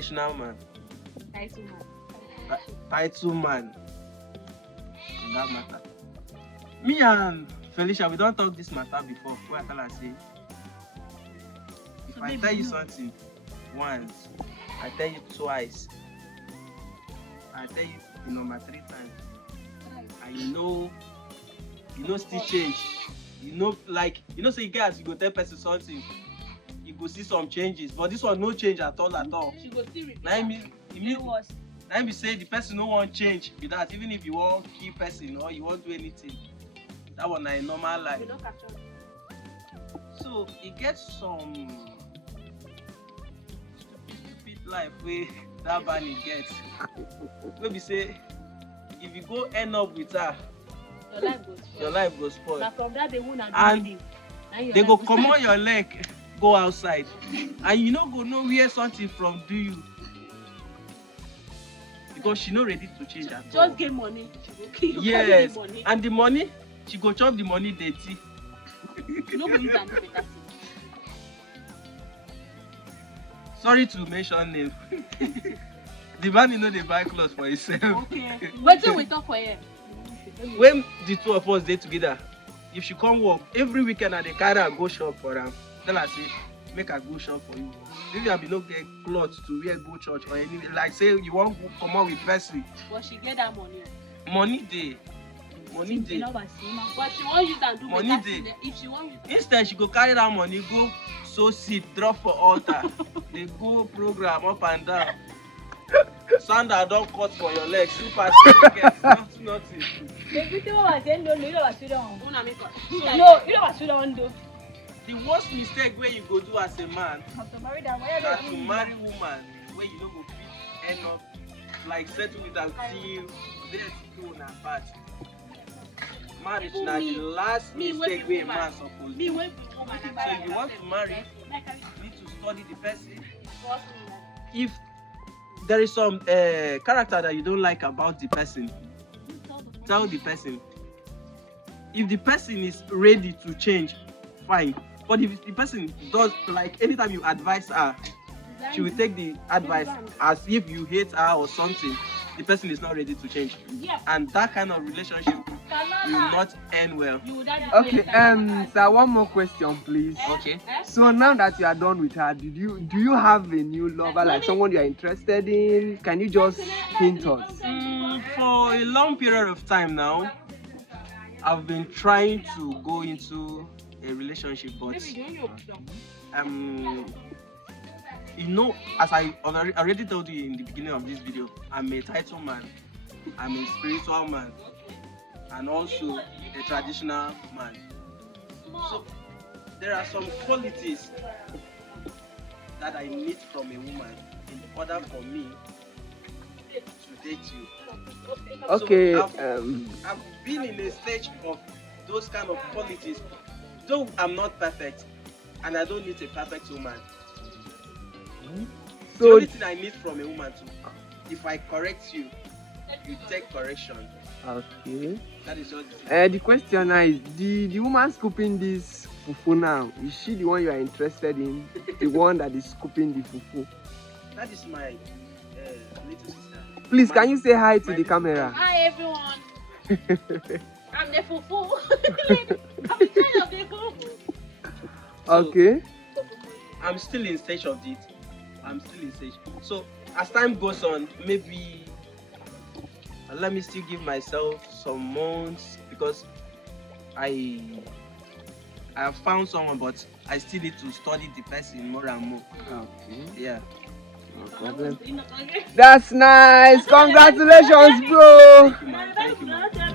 traditional man? Title man. Title man. In that matter. Me and Felicia, we don't talk this matter before. What I tell her say, if So I maybe tell you no. something once, I tell you twice, I tell you the number 3 times, and you know still change. You know, like, so you guys, you go tell person something, you go see some changes, but this one no change at all. She go still repeat. Now I mean, Was. now me say the person no want change with that, even if you want kill person or you want do anything. That one na a normal life. You don't catch on. So it gets some stupid life where that bunny gets. Maybe say if you go end up with her, Your life goes spoil. Now from that they won't And do they go come on your leg, go outside, and you no go know where something from do you. Because she not ready to change at all. Just get money. She go Yes, the money. and the money, she go chop the money dirty. You know use and do better thing. Sorry to mention name. The man, they buy clothes for himself. Okay. Wait till we talk for him. When the two of us dey together, if she come work every weekend and they carry her go shop for her, tell her say make her go shop for you. If you no get clothes to wear go church or anything, like say you want to come out with person. But she get that money. Money dey. Money dey. But she won't use and do Money better dey. thing. If she won't use. Instead she go carry that money go sow seed, drop for altar. They go program up and down. Sandal don't cut for your legs. Super get nothing. Everything was then no, you know what you don't. No, you know what you don't do. The worst mistake where you go do as a man na to marry woman where you no go fit end up like settle with am till death do una part. Marriage na the last mistake where a man suppose do. So if you want to marry, you need to study the person. If there is some character that you don't like about the person, tell the person. If the person is ready to change, fine. But if the person does, like, anytime you advise her, she will take the advice as if you hate her or something. The person is not ready to change. And that kind of relationship will not end well. Okay, sir, one more question, please. Okay. So now that you are done with her, do you have a new lover, like someone you are interested in? Can you just hint us? For a long period of time now, I've been trying to go into a relationship, but as I already told you in the beginning of this video, I'm a title man, I'm a spiritual man, and also a traditional man. So there are some qualities that I need from a woman in order for me to date you. Okay. So I've been in a stage of those kind of qualities. Though I'm not perfect, and I don't need a perfect woman. So the only thing I need from a woman too, if I correct you, you take correction. okay. That is all this is. The question now is, the woman scooping this fufu now, is she the one you are interested in? The one that is scooping the fufu? That is my little sister. Please, can you say hi to the camera? Hi everyone. I'm the fufu. I'm the kind of the fufu. Okay. I'm still in stage of it. So as time goes on, maybe let me still give myself some months, because I have found someone, but I still need to study the person more and more. Okay. Yeah. No problem. That's nice. Congratulations, bro. Thank you, man. Thank you, man.